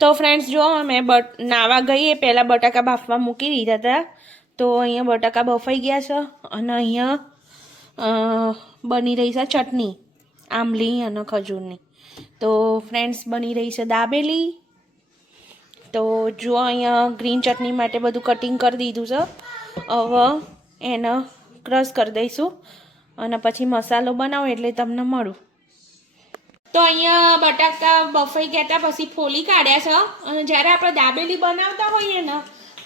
તો ફ્રેન્ડ્સ જો મેં નાવા ગઈ એ પહેલાં બટાકા બાફવા મૂકી દીધા હતા. તો અહીંયા બટાકા બફાઈ ગયા છે અને અહીંયા બની રહી છે ચટણી આંબલી અને ખજૂરની. તો ફ્રેન્ડ્સ બની રહી છે દાબેલી. તો જો અહીંયા ગ્રીન ચટણી માટે બધું કટિંગ કરી દીધું છે. હવે એને ક્રશ કરી દઈશું અને પછી મસાલો બનાવો એટલે તમને મળું. તો અહીંયા બટાકા બફાઈ ગયા હતા પછી ફોલી કાઢ્યા છે. અને જ્યારે આપણે દાબેલી બનાવતા હોઈએ ને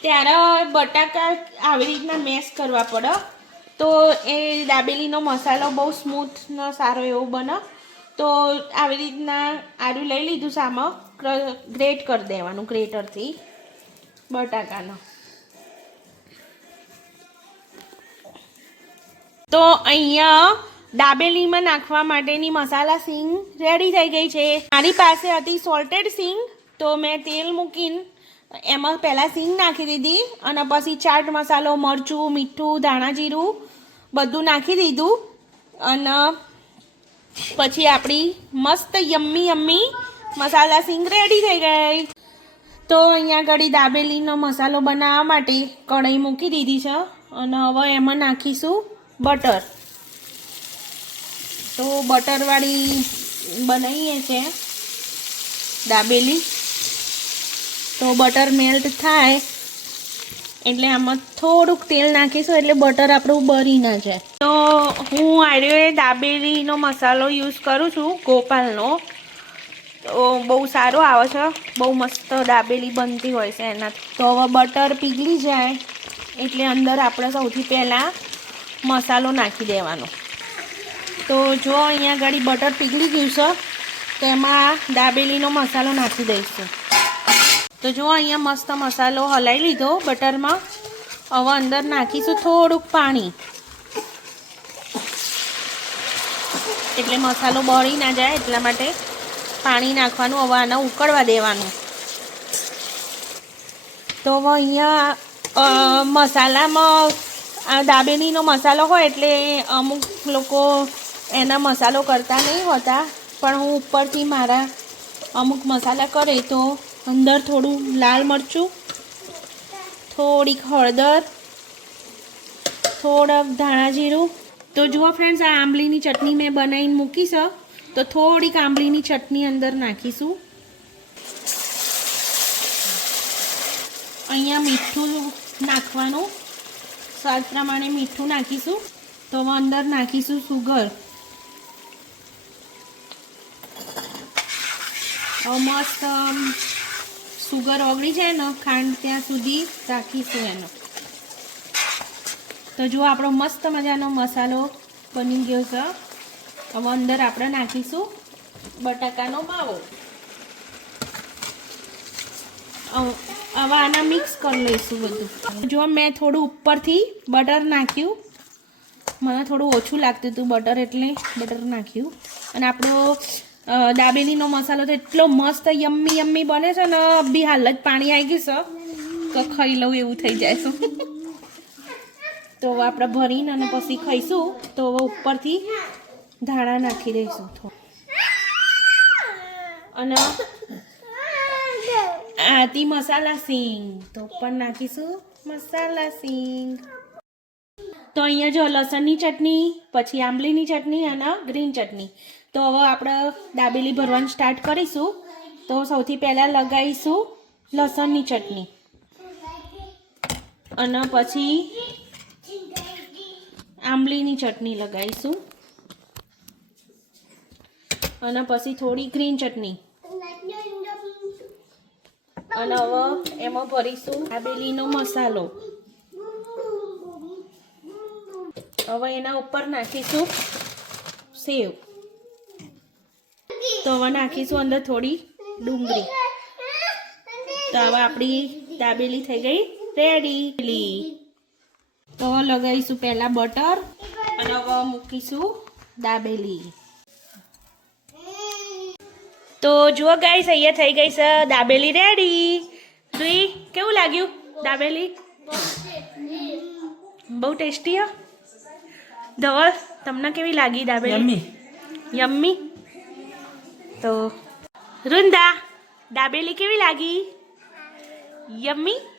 ત્યારે બટાકા આવી રીતના મેશ કરવા પડે તો એ દાબેલીનો મસાલો બહુ સ્મૂથ ને સારો એવો બને. તો આવી રીતના આરું લઈ લીધું સામે ગ્રેટ કરી દેવાનું ગ્રેટરથી બટાકાનો. તો અહીંયા દાબેલીમાં નાખવા માટેની મસાલા સીંગ રેડી થઈ ગઈ છે. મારી પાસે હતી સોલ્ટેડ સીંગ તો મેં તેલ મૂકીને એમાં પહેલાં સીંગ નાખી દીધી અને પછી ચાટ મસાલો મરચું મીઠું ધાણા જીરું બધું નાખી દીધું અને પછી આપણી મસ્ત યમ્મી મસાલા સીંગ રેડી થઈ ગઈ. તો અહીંયા ઘડી દાબેલીનો મસાલો બનાવવા માટે કઢાઈ મૂકી દીધી છે અને હવે એમાં નાખીશું બટર. તો બટરવાળી બનાવીએ છે દાબેલી. તો બટર મેલ્ટ થાય એટલે આમાં થોડુંક તેલ નાખીશું એટલે બટર આપણું બળી ના જાય. તો હું આર્યો દાબેલીનો મસાલો યુઝ કરું છું ગોપાલનો. તો બહુ સારો આવે છે, બહુ મસ્ત દાબેલી બનતી હોય છે એનાથી. તો હવે બટર પીગળી જાય એટલે અંદર આપણે સૌથી પહેલાં મસાલો નાખી દેવાનો. તો જો અહીંયા ઘડી બટર પીગળી ગયું છે તો એમાં દાબેલીનો મસાલો નાખી દઈશું. તો જો અહીંયા મસ્ત મસાલો હલાવી લીધો બટરમાં. હવે અંદર નાખીશું થોડુંક પાણી એટલે મસાલો બળી ના જાય એટલા માટે પાણી નાખવાનું. હવે આને ઉકળવા દેવાનું. તો હવે અહીંયા મસાલામાં આ દાબેલીનો મસાલો હોય એટલે અમુક લોકો એના મસાલો કરતા નહીં હોતા પણ હું ઉપરથી મારા અમુક મસાલા કરે તો અંદર થોડું લાલ મરચું, થોડીક હળદર, થોડાક ધાણા જીરું. તો જુઓ ફ્રેન્ડ્સ આ આંબલીની ચટણી મેં બનાવીને મૂકી છે તો થોડીક આંબલીની ચટણી અંદર નાખીશું. અહીંયા મીઠું નાખવાનું, સ્વાદ પ્રમાણે મીઠું નાખીશું. તો હવે અંદર નાખીશું સુગર. મસ્ત સુગર ઓગળી જાય ને ખાંડ ત્યાં સુધી રાખીશું એનો. તો જો આપણો મસ્ત મજાનો મસાલો બની ગયો છે. હવે અંદર આપણે નાખીશું બટાકાનો માવો. હવે આના મિક્સ કરી લઈશું બધું. જો મેં થોડું ઉપરથી બટર નાખ્યું, મને થોડું ઓછું લાગતું હતું બટર એટલે બટર નાખ્યું. અને આપણો દાબેલીનો મસાલો તો એટલો મસ્ત યમ્મી બને છે ને બી હાલ જ પાણી આવી ગયું છે તો ખાઈ લઉં એવું થઈ જાય છે. તો હવે આપણે ભરીને અને પછી ખાઈશું. તો હવે ઉપરથી ધાણા નાખી દઈશું અને આથી મસાલા સીંગ તો ઉપર નાખીશું મસાલા સીંગ. તો અહીંયા જો લસણની ચટણી, પછી આંબલીની ચટણી અને ગ્રીન ચટણી. તો હવે આપણે દાબેલી ભરવાનું સ્ટાર્ટ કરીશું. તો સૌથી પહેલાં લગાવીશું લસણની ચટણી અને પછી આંબલીની ચટણી લગાવીશું અને પછી થોડી ગ્રીન ચટણી અને હવે એમાં ભરીશું દાબેલીનો મસાલો. હવે એના ઉપર નાખીશું સેવ. તો હવે નાખીશું અંદર થોડી ડુંગળી. તો હવે આપણી દાબેલી થઈ ગઈ રેડી. તો લગાવીશું પહેલાં બટર અને હવે મૂકીશું દાબેલી. તો જુઓ ગાઈસ અહીંયા થઈ ગઈ છે દાબેલી રેડી. જોઈ કેવું લાગ્યું દાબેલી? બહુ ટેસ્ટી હો. ધવલ તમને કેવી લાગી દાબેલી? યમ્મી. તો વૃંદા દાબેલી કેવી લાગી? યમ્મી.